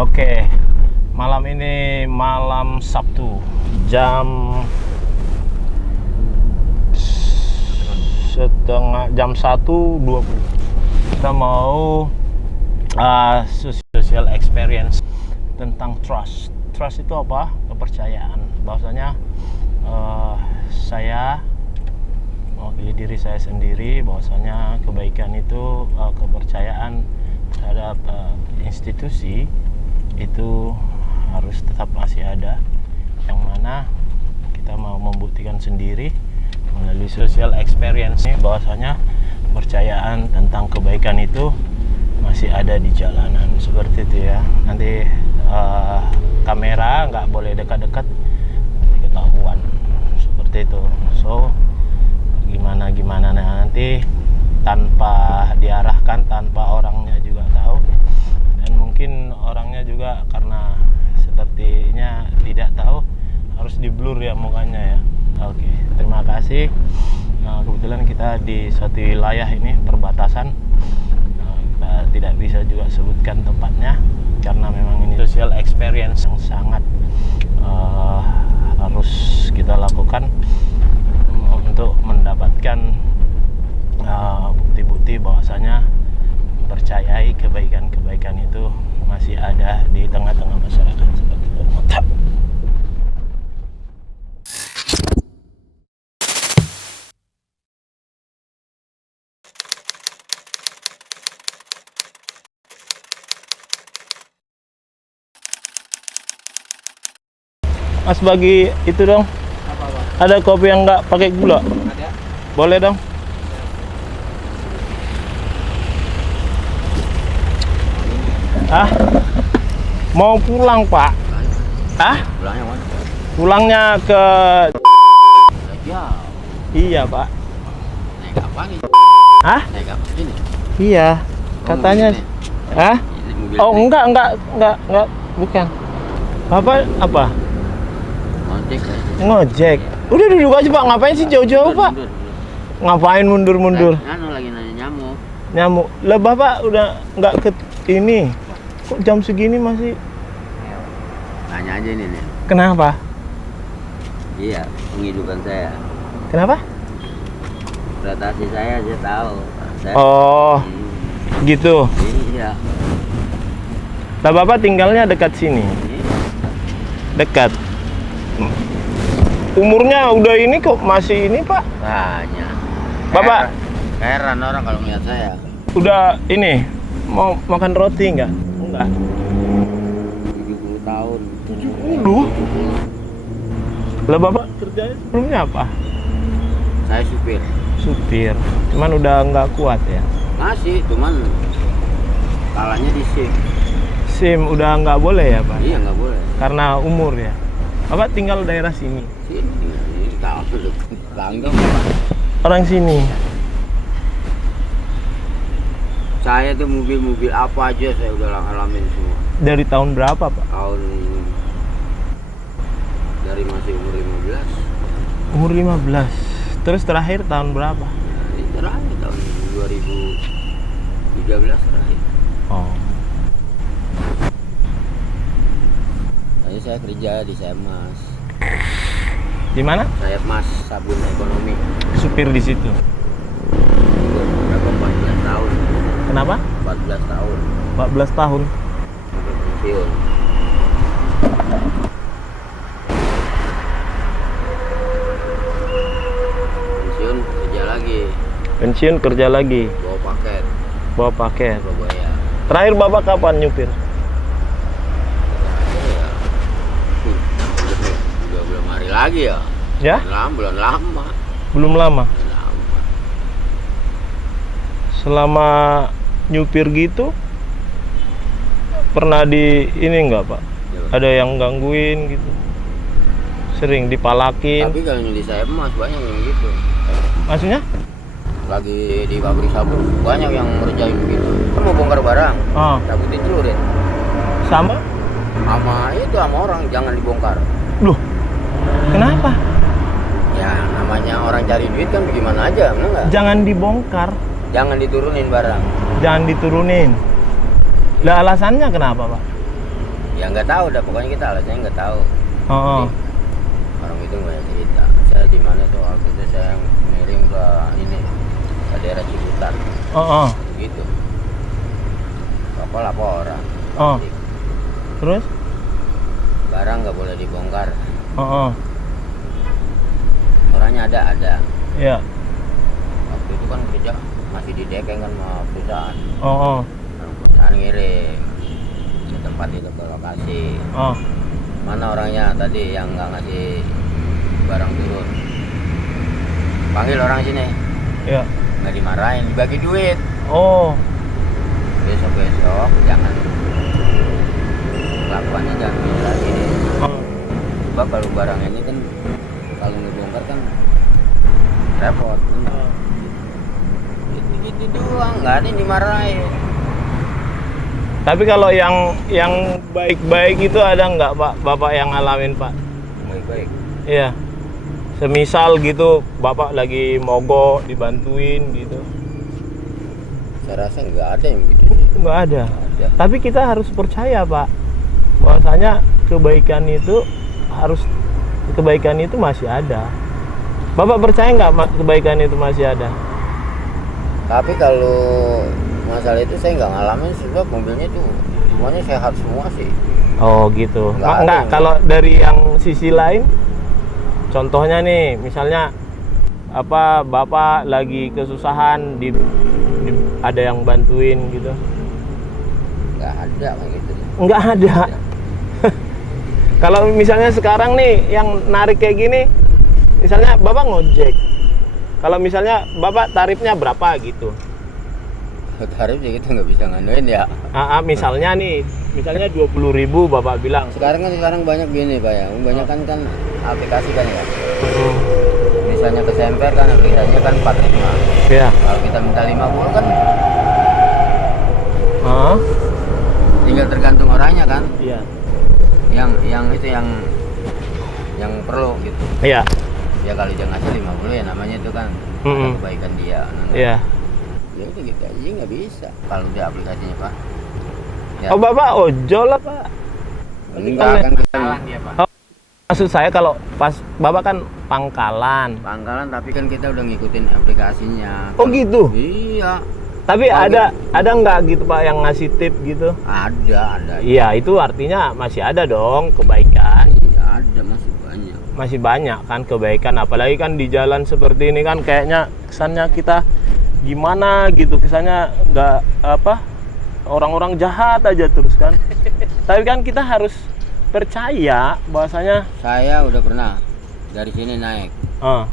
Oke, malam ini malam Sabtu jam 1.20 kita mau social experience tentang trust. Trust itu apa? Kepercayaan. Bahwasanya saya mewakili diri saya sendiri, bahwasanya kebaikan itu kepercayaan terhadap institusi itu harus tetap masih ada, yang mana kita mau membuktikan sendiri melalui social experience ini bahwasanya kepercayaan tentang kebaikan itu masih ada di jalanan, seperti itu ya. Nanti kamera nggak boleh dekat-dekat, nanti ketahuan, seperti itu. So gimana nanti tanpa diarahkan, tanpa orangnya juga tahu, dan mungkin orangnya juga karena sepertinya tidak tahu, harus di blur ya mukanya ya. Oke, terima kasih. Kebetulan kita di suatu wilayah ini perbatasan, kita tidak bisa juga sebutkan tempatnya karena memang ini social experience yang sangat harus kita lakukan untuk mendapatkan bukti-bukti bahwasanya percayai kebaikan itu masih ada di tengah-tengah masyarakat, seperti itu. Mantap. Mas, bagi itu dong. Apa? Ada kopi yang nggak pakai gula? Ada. Boleh dong. Mau pulang, Pak. Pulangnya mana? Pulangnya ke... Jauh. Iya, Pak. Naik apa nih? Naik apa ini? Iya. Katanya... Mobil Oh, ini. enggak, bukan. Bapak apa? Ngojek ya. Ngojek. Udah duduk aja, Pak. Ngapain sih jauh-jauh, Pak? Mundur. Ngapain mundur-mundur? Lagi nanya nyamuk. Nyamuk. Lah, Bapak udah nggak ke ini. Kok jam segini masih... Tanya aja ini nih. Kenapa? Iya, penghidupan saya. Kenapa? Rotasi saya tahu. Oh, gitu. Iya. Lah, Bapak tinggalnya dekat sini. Dekat. Umurnya udah ini kok masih ini, Pak? Tanya. Bapak Heran orang kalau melihat saya. udah ini mau makan roti nggak? Enggak. 70 tahun. 70? Lah, Bapak kerjanya sebelumnya apa? Saya supir. Supir. Cuman udah nggak kuat ya? Masih, cuman kalanya di SIM. SIM udah nggak boleh ya, Pak? Iya, nggak boleh. Karena umur ya. Bapak tinggal daerah sini. Ini tahu dulu. Langgeng Pak. Orang sini. Saya tuh mobil apa aja saya udah alamin semua. Dari tahun berapa, Pak? Tahun dari masih umur 15. Umur 15. Terus terakhir tahun berapa? Ini terakhir tahun 2013 terakhir. Oh. Tadi saya kerja di Sayapmas. Di mana? Sayapmas Sabun Ekonomi. Supir di situ. Berapa 14 tahun. Kenapa? 14 tahun. 14 tahun. Udah pensiun. Pensiun kerja lagi. Pensiun kerja lagi. Bawa paket. Bawa paket. Surabaya. Terakhir Bapak kapan nyupir? Udah belum hari lagi ya? Ya? Belum lama. Belum lama. Belum lama. Selama nyupir gitu pernah di ini enggak, Pak? Ada yang gangguin gitu? Sering dipalakin? Tapi kalau yang di Sayapmas banyak yang gitu. Maksudnya? Lagi di pabrik sabun banyak yang ngerjain begitu. Kan mau bongkar barang, sabun dicelurin. Sama Sama orang jangan dibongkar. Loh, kenapa? Ya namanya orang cari duit kan bagaimana aja, bener nggak? Jangan dibongkar, Jangan diturunin barang. jangan diturunin. Lah, alasannya kenapa, Pak? Ya nggak tahu dah, pokoknya kita alasannya nggak tahu. Oh, Jadi, orang itu nggak cerita. Saya di mana tuh waktu itu saya ngirim ke ini ke daerah Ciputat. oh. Gitu. Bapak laporan. Oh. Terus? Barang nggak boleh dibongkar. Oh. Orangnya ada. Iya. Waktu itu kan kerja masih di Dekeng kan sama perusahaan. Oh. Orang perusahaan ngirim ke tempat itu, ke lokasi. Oh. Mana orangnya tadi yang nggak ngasih barang turun? Panggil orang sini. Iya. Nggak dimarahin, dibagi duit. Oh. Besok jangan kelakuannya, jangan gini lagi. Oh. Sebab kalau barang ini kan kalau ngebongkar kan repot. Gitu doang, nggak ada yang dimarahin. Tapi kalau yang baik-baik itu ada nggak Pak, Bapak yang ngalamin Pak? Baik-baik. Iya. Semisal gitu Bapak lagi mogok dibantuin gitu. Saya rasa nggak ada yang begitu sih. Nggak ada. Ada. Tapi kita harus percaya Pak, bahwasanya kebaikan itu masih ada. Bapak percaya nggak kebaikan itu masih ada? Tapi kalau masalah itu saya nggak ngalamin, sebab mobilnya tuh semuanya sehat semua sih. Oh gitu. Nggak ada Nggak, yang- kalau dari yang sisi lain, contohnya nih, misalnya apa Bapak lagi kesusahan ada yang bantuin gitu? Nggak ada kayak gitu. Nggak ada. Kalau misalnya sekarang nih yang narik kayak gini, misalnya Bapak ngojek, kalau misalnya Bapak tarifnya berapa gitu? Tarif sih kita nggak bisa nganuin ya. Misalnya 20.000 Bapak bilang. Sekarang banyak gini Pak ya, banyak kan aplikasi kan ya. Misalnya ke Semper kan aplikasinya kan 45. Ya. Kalau kita minta 50 kan Ah, tinggal tergantung orangnya kan. iya. Yang perlu gitu. Iya. Ya kalau dia ngasih 50 ya namanya itu kan ada Mm-mm. kebaikan dia. Iya. Ya udah gitu aja nggak bisa kalau dia aplikasinya Pak. Ya. Oh Bapak ojol lah Pak. Enggak kan kita Maksud saya kalau pas Bapak kan pangkalan. pangkalan, tapi kan kita udah ngikutin aplikasinya. Oh gitu. Iya, Tapi Oh, ada nggak gitu Pak yang ngasih tip gitu? ada. Iya, itu artinya masih ada dong kebaikan. Iya, ada masih banyak. Masih banyak kan kebaikan, apalagi kan di jalan seperti ini kan kayaknya kesannya kita gimana gitu, kesannya nggak apa, orang-orang jahat aja terus kan. Tapi kan kita harus percaya bahwasanya Saya udah pernah dari sini naik, ah,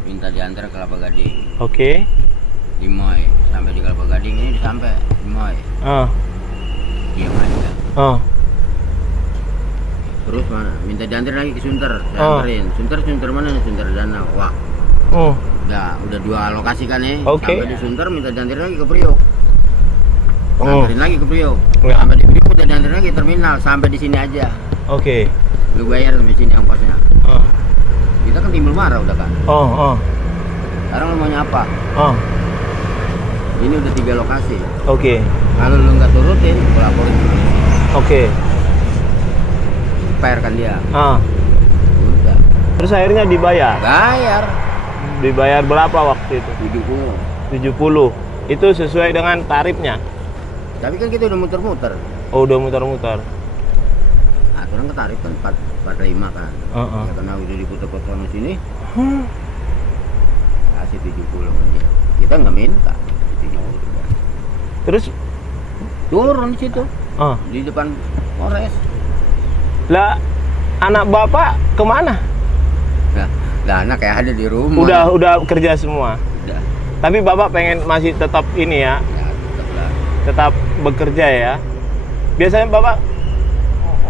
minta diantar ke Kelapa Gading, oke. di Moy, sampai di Kelapa Gading ini sampai di Moy, Ah, diam aja. ah, Terus mana? Minta diantar lagi ke Sunter, saya Oh. anterin. Sunter mana nih? Sunter Danau. Wah, udah dua lokasi kan nih. Oke. Sampai di Sunter minta diantar lagi ke Priok. Anterin lagi ke Priok. Ya. Sampai di Priok minta diantar lagi ke terminal. Sampai di sini aja. oke. Lu bayar sampai sini ongkosnya. Ah, Kita kan timbul marah udah kan. oh, Sekarang lu maunya apa? oh, Ini udah 3 lokasi. oke, Kalau lu nggak turutin, gua laporin ke polisi. oke. Per kan dia. Ah, Udah. terus akhirnya dibayar. Bayar. Dibayar berapa waktu itu? 70. 70. Itu sesuai dengan tarifnya. Tapi kan kita udah muter-muter. Oh, udah muter-muter. Aturan ke tarif kan 45 kan. Heeh. Ya karena udah diputar-putar sana sini, Hmm. kasih 70 sama dia. Kita nggak minta 70. Terus Turun di situ ah, di depan Polres. lah anak Bapak kemana? Lah anak kayak ada di rumah. Udah kerja semua. Udah. Tapi Bapak pengen masih tetap ini ya, Ya, tetap lah. tetap bekerja ya. Biasanya Bapak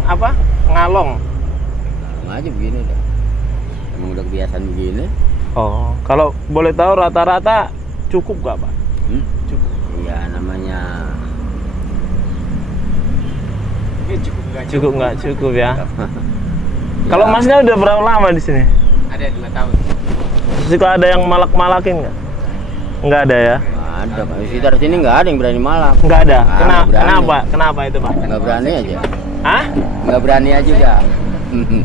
apa? Ngalong. Langsung aja begini udah. Emang udah kebiasaan begini. Oh, kalau boleh tahu rata-rata cukup gak Pak? Cukup. Iya namanya. Cukup nggak cukup ya? Kalau Masnya udah berapa lama di sini? Ada 2 tahun. Suka ada yang malak-malakin nggak? Nggak ada ya? Ada Pak. Di sekitar sini nggak ada yang berani malak. Nggak ada. Ah, nggak berani. Kenapa itu Pak? Nggak berani aja. Hah? Nggak berani aja juga.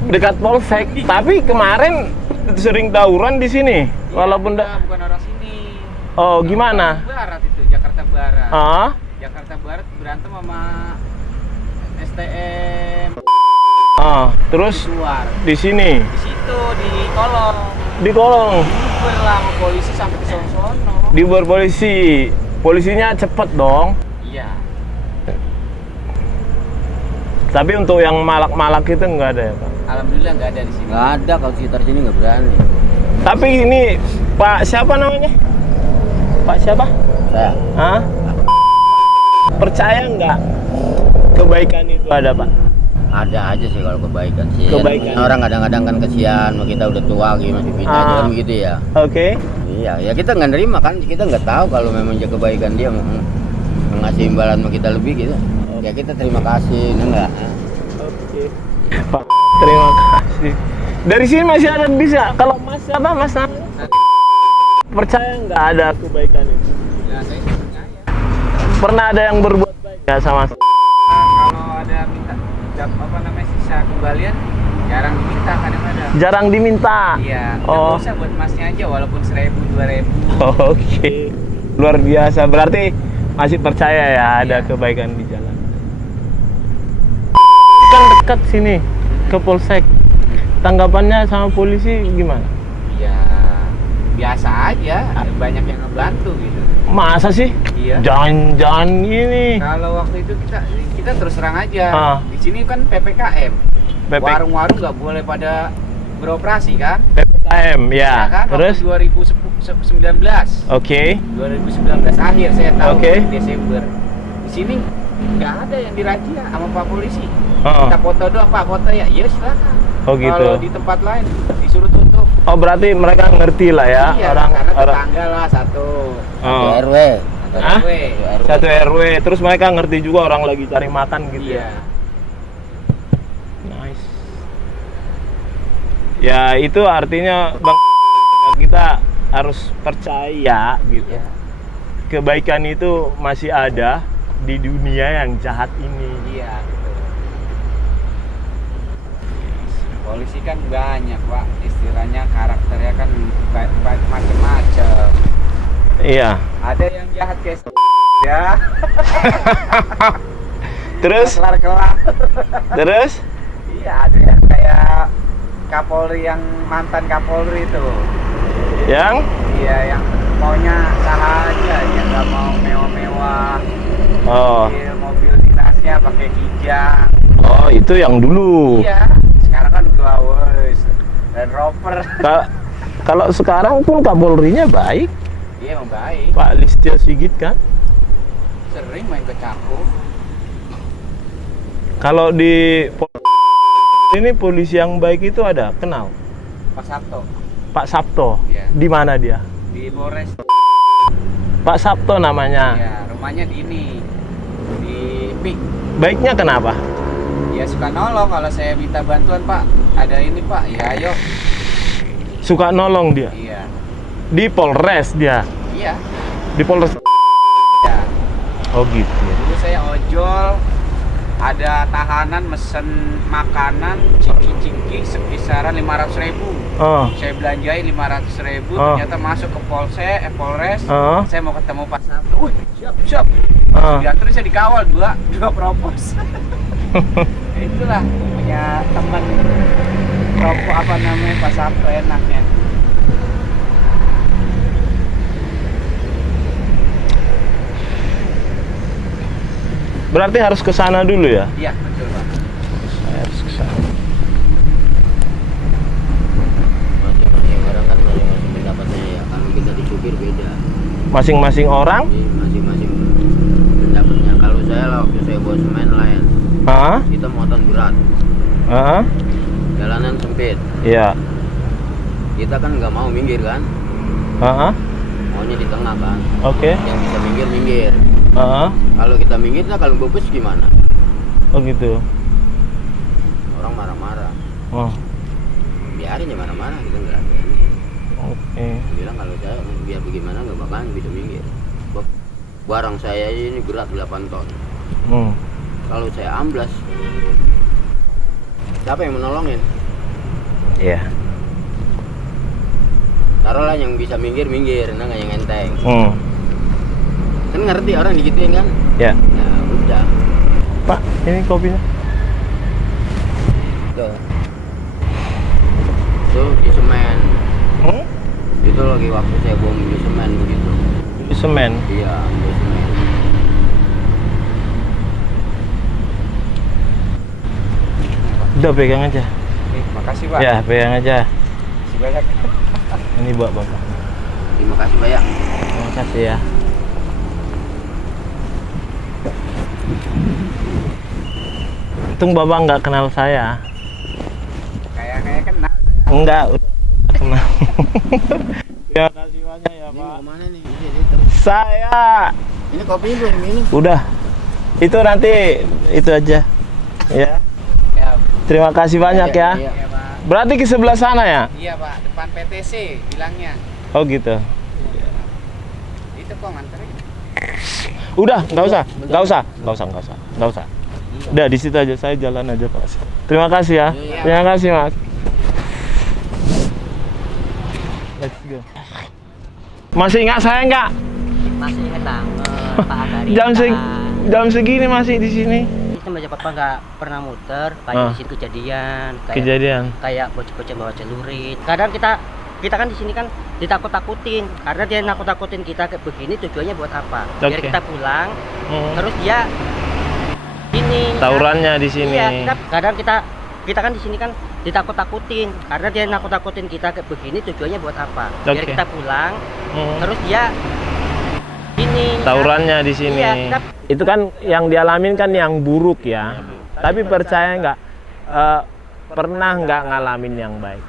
Dekat Polsek. Tapi kemarin sering tawuran di sini. Walaupun bukan orang sini. Oh, gimana? Barat itu, Jakarta Barat. Ah? Jakarta Barat berantem sama STM Terus luar. di sini, Di situ di kolong. di kolong, Pulang polisi sampai ke sono. dibuat polisi. Polisinya cepet dong. Iya. Tapi untuk yang malak-malak itu nggak ada ya, Pak? Alhamdulillah nggak ada di sini. Nggak ada, kalau sekitar sini nggak berani. Tapi ini Pak siapa namanya? Pak siapa? Saya Hah? Percaya nggak kebaikan itu ada, Pak? ada aja sih kalau kebaikan sih. Kebaikan. Orang kadang-kadang kan kesian, kita udah tua gitu masih pindah aja kan begitu ya. Oke. Iya, ya kita nggak nerima kan, kita nggak tahu kalau memang dia kebaikan dia ngasih imbalan sama kita lebih gitu. Ya kita terima kasih, enggak. Oke. Pak, terima kasih. Dari sini masih ada bisa. Kalau Mas apa Mas? Percaya nggak ada kebaikan itu? Ya saya sih percaya. Pernah ada yang berbuat baik nggak sama? Kalau ada minta sisa kembalian jarang diminta kadang-kadang. Jarang diminta. Iya. Oh. Nggak usah buat masnya aja walaupun 1.000 2.000. Oke. Luar biasa. Berarti masih percaya ya ada Iya. kebaikan di jalan. Kan dekat sini ke Polsek. Tanggapannya sama polisi gimana? Ya biasa aja, banyak yang ngebantu gitu. Masa sih? Iya. Jangan ini. Kalau waktu itu kita terus terang aja. Ah. Di sini kan PPKM. PP Warung-warung nggak boleh pada beroperasi kan? PPKM ya. kan? Terus? Waktu 2019. Oke. 2019 akhir saya tahu Oke. Desember. Di sini nggak ada yang dirazia sama Pak Polisi. Oh. Kita foto doang, Pak, foto ya. Ya silakan. Oh, gitu. Kalau di tempat lain disuruh tutup. Oh berarti mereka ngerti lah ya Iya, orang karena orang. tetangga lah satu. Oh. RW. Hah? RW. Satu RW. Terus mereka ngerti juga orang lagi cari makan gitu Iya. ya. Nice. Ya itu artinya bang kita harus percaya gitu. Iya. Kebaikan itu masih ada di dunia yang jahat ini. Iya, betul. Polisi kan banyak, Pak. Istilahnya karakternya kan macam-macam. Iya. Ada yang jahat guys. Ya. Terus? Kelar-kelar. Terus? Iya, ada yang kayak Kapolri yang mantan Kapolri itu. Yang? Iya, yang maunya salah aja, yang nggak mau mewah-mewah. Oh. Mobil dinasnya pakai kijang. Oh itu yang dulu. Iya, sekarang kan udah wes Land Rover. Kalau sekarang pun Kapolrinya baik. Iya, emang baik. Pak Listio Sigit kan. Sering main ke Cakung. Kalau di ini polisi yang baik itu ada, kenal? Pak Sabto Pak Sabto. Iya. Di mana dia? di Polres. Pak Sabto namanya. Ya, rumahnya di ini di PIK. Baiknya kenapa? Ya suka nolong kalau saya minta bantuan, Pak. Ada ini, Pak. Ya ayo. Suka nolong dia. Iya. Di Polres dia. Iya. Di Polres. Ya. Oh gitu. Dulu saya ojol, ada tahanan mesen makanan ciki-ciki sekisaran 500.000. Oh. Saya belanjain 500.000, Oh. ternyata masuk ke Polres. Oh. Saya mau ketemu Pak Sabto. Wih, siap. Oh. Dianterin, saya dikawal dua propos. Itulah punya teman propos apa namanya Pak Sabto, enaknya. Berarti harus ke sana dulu ya? Iya, betul, Pak. Saya harus ke sana. Masing-masing orang kan masing-masing pendapatnya ya. Kalau kita disupir beda. Masing-masing orang? Jadi masing-masing pendapatnya. Kalau saya lah, waktu saya bawa semen lain, Hah? kita muatan berat, Hah? jalanan sempit. Iya. Kita kan nggak mau minggir kan, Hah? maunya di tengah kan. Oke. Yang bisa minggir. Hah? Kalau kita minggir, nah kalau bebes gimana? Oh gitu. Orang marah-marah. Oh. Biarin ya marah-marah, kita nggak berani. Oke. Bilang kalau saya biar bagaimana nggak bakalan bisa minggir. Barang saya ini berat 8 ton. Hmm. Kalau saya amblas, siapa yang menolongin? Iya. Taruhlah yang bisa minggir, nah nggak yang enteng. Kan ngerti orang digituin kan? Ya. Ya udah. Pak, ini kopinya. Tuh. Itu di semen. Itu lagi waktu saya beli semen begitu. Di semen. Iya, beli semen. Udah pegang aja. Oke, makasih Pak. Ya, pegang aja. Makasih banyak. Ini buat Bapak. Terima kasih banyak. Terima kasih ya. Untung Bapak nggak kenal saya. Kayak kenal saya. Enggak, udah kenal. Terima kasih banyak ya, Ini mau Pak. kemana nih? Itu. Saya Ini kopi belum minum. udah. Itu nanti itu aja. Ya. Ya, Terima kasih banyak ya. Iya. iya Pak. Berarti ke sebelah sana ya? Iya Pak, depan PTC bilangnya. Oh gitu. Itu kok nganterin. Udah, nggak usah. Udah di situ aja, saya jalan aja Pak. Terima kasih ya. Iya. Terima kasih Mas. Let's go. Masih ingat saya nggak? Masih inget banget Pak Agari. Jam segini masih di sini. Kan baca papa nggak pernah muter, kayak Ah. di sini kejadian, kayak bocah-bocah bawa celurit. Kadang kita kan di sini kan ditakut-takutin, karena dia nakut-takutin kita kayak begini tujuannya buat apa? Biar Oke. kita pulang, terus dia ini Tawurannya di sini. Iya, kadang kita kan di sini kan ditakut-takutin, karena dia nakut-takutin kita kayak begini tujuannya buat apa? Biar Oke. kita pulang, terus dia ini Tawurannya di sini. Iya, Itu kan yang dialamin kan yang buruk ya. Tapi percaya nggak, pernah nggak ngalamin yang baik.